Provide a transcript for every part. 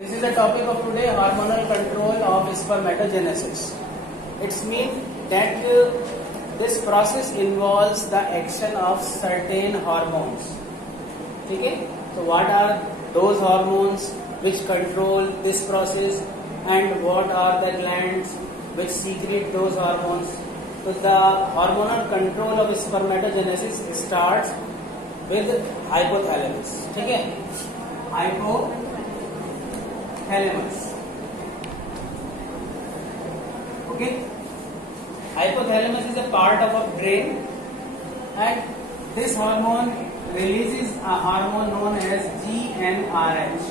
This is the topic of today, hormonal control of spermatogenesis. It means that this process involves the action of certain hormones. Okay? So what are those hormones which control this process and what are the glands which secrete those hormones? So the hormonal control of spermatogenesis starts with hypothalamus. Okay? Hypothalamus. Okay, hypothalamus is a part of a brain, and this hormone releases a hormone known as GnRH.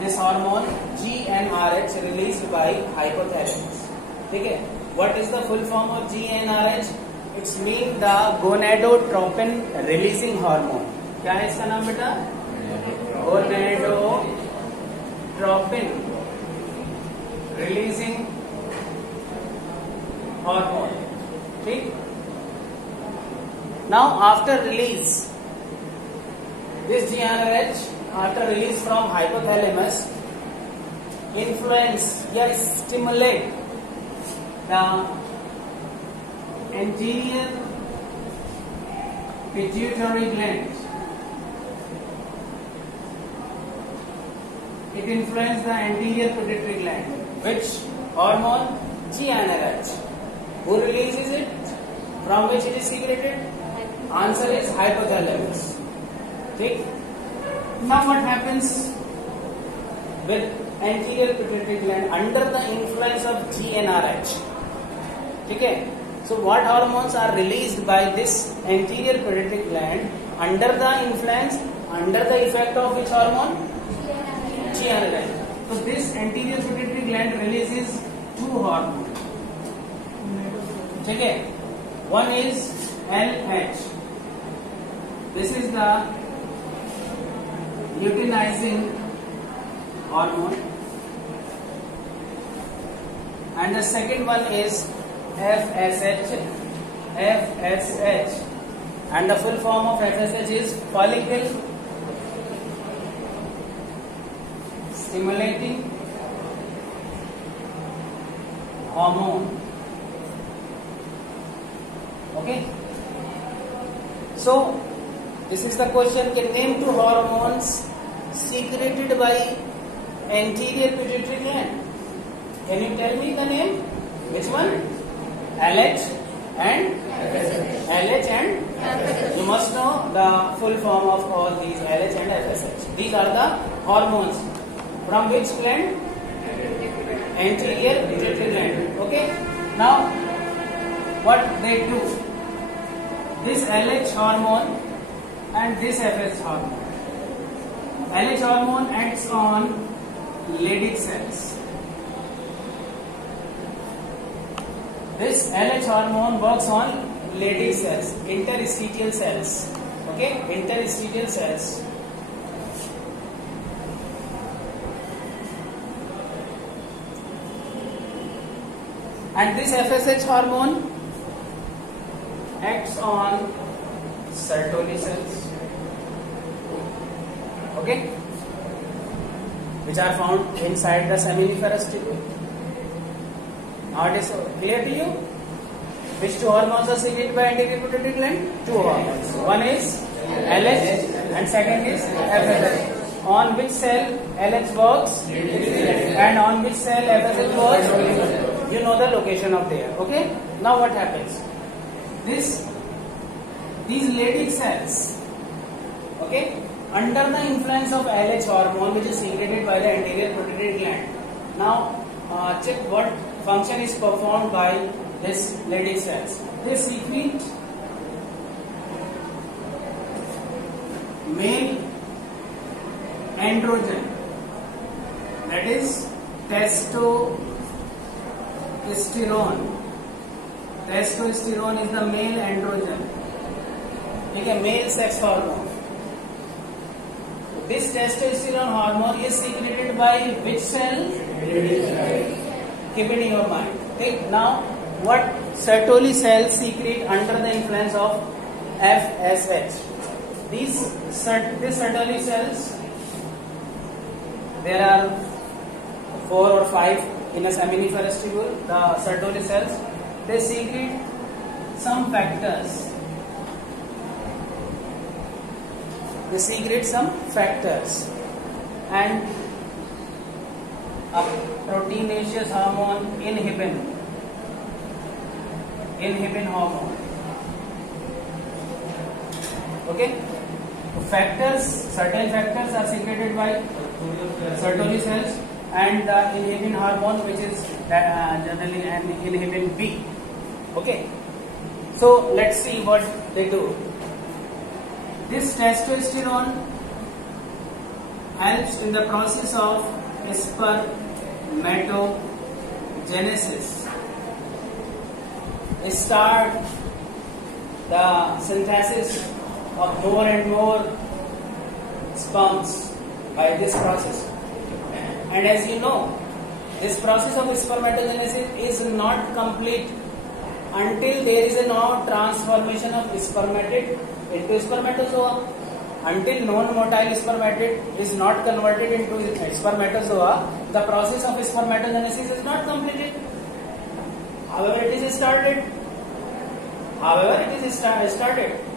This hormone GnRH released by hypothalamus. Okay, what is the full form of GnRH? It's mean the gonadotropin releasing hormone. क्या है इसका नाम बेटा? Gonadotropin releasing hormone. ठीक? Now after release, this GnRH after release from hypothalamus influence या stimulate the anterior pituitary gland. It influences the anterior pituitary gland. Which hormone? GnRH. Who releases it? From which it is secreted? Answer is hypothalamus. Okay? Now what happens with anterior pituitary gland under the influence of GnRH? Okay? So what hormones are released by this anterior pituitary gland under the influence, under the effect of which hormone? GnRH. So this anterior pituitary gland releases two hormones. Okay? One is LH. This is the luteinizing hormone, and the second one is FSH. FSH, and the full form of FSH is follicle stimulating hormone. Okay, so this is the question. Can name two hormones secreted by anterior pituitary gland? Can you tell me the name? Which one? LH and LH and you must know the full form of all these LH and FSH. These are the hormones from which gland? Anterior pituitary gland. Okay. Now, what they do? This LH hormone and this FSH hormone. LH hormone acts on Leydig cells. This LH hormone works on Leydig cells, interstitial cells. Okay, interstitial cells. And this FSH hormone acts on Sertoli cells. Okay, which are found inside the seminiferous tubule. Now it is clear to you which two hormones are secreted by anterior pituitary gland? Two hormones. One is LH and second is FSH. On which cell LH works and on which cell FSH works? You know the location of there. Okay. Now what happens? These Leydig cells, okay, under the influence of LH hormone, which is secreted by the anterior pituitary gland. Now check what function is performed by this Leydig cells. They secrete male androgen, that is testosterone. Testosterone is the male androgen. Okay, male sex hormone. This testosterone hormone is secreted by which cell? Keep it in your mind. Okay. Now, what Sertoli cells secrete under the influence of FSH? These Sertoli cells there are 4 or 5 in a seminiferous tubule, the Sertoli cells. They secrete some factors. And a proteinaceous hormone, inhibin hormone. Okay, certain factors are secreted by Sertoli cells, and the inhibin hormone, which is generally an inhibin B. Okay, so let's see what they do. This testosterone helps in the process of spermatogenesis. Start the synthesis of more and more sperms by this process. And as you know, this process of spermatogenesis is not complete until there is no transformation of spermatid into spermatozoa. Until non-motile spermatid is not converted into spermatozoa, the process of spermatogenesis is not completed. However, it is started.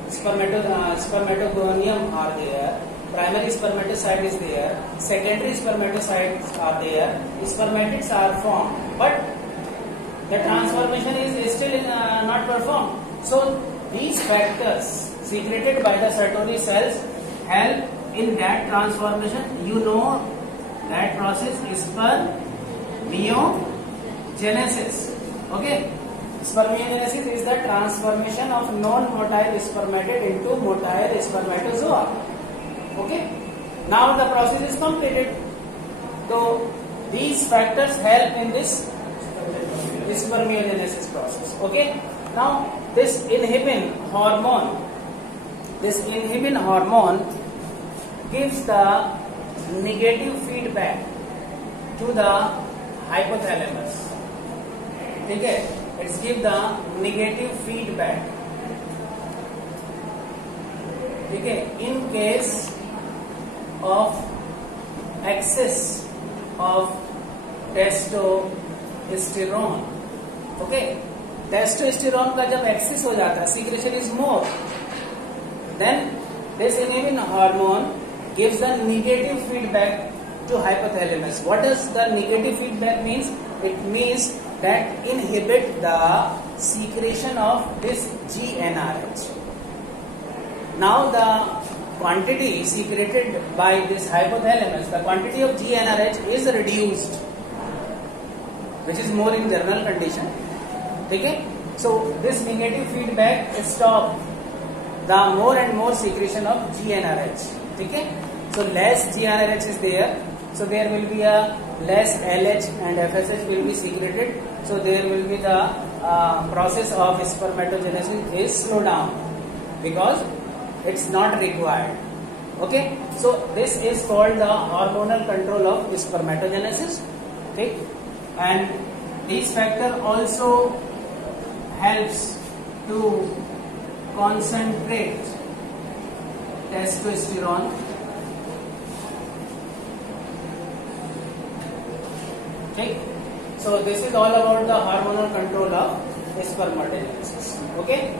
Spermatogonium are there. Primary spermatocyte is there. Secondary spermatocytes are there. Spermatids are formed, but the transformation is still not performed. So these factors secreted by the Sertoli cells help in that transformation. You know that process is spermiogenesis. Okay, spermiogenesis is the transformation of non-motile spermatid into motile spermatozoa. Okay, now the process is completed. So these factors help in this spermiogenesis process. Okay, now this inhibin hormone gives the negative feedback to the hypothalamus. Okay, let's give the negative feedback. Okay, in case of excess of testosterone. Okay, testosterone का जब excess हो जाता है, secretion is more, then this inhibin hormone gives the negative feedback to hypothalamus. What does the negative feedback means? It means that inhibit the secretion of this GnRH. Now the quantity secreted by this hypothalamus, the quantity of GnRH is reduced, which is more in general condition. Okay, so this negative feedback stops the more and more secretion of GnRH. Okay, so less GnRH is there, so there will be a less LH and FSH will be secreted. So there will be the process of spermatogenesis is slow down because it's not required. Okay, so this is called the hormonal control of spermatogenesis. Okay, and this factor also helps to concentrate testosterone. Okay, so this is all about the hormonal control of spermatogenesis. Okay.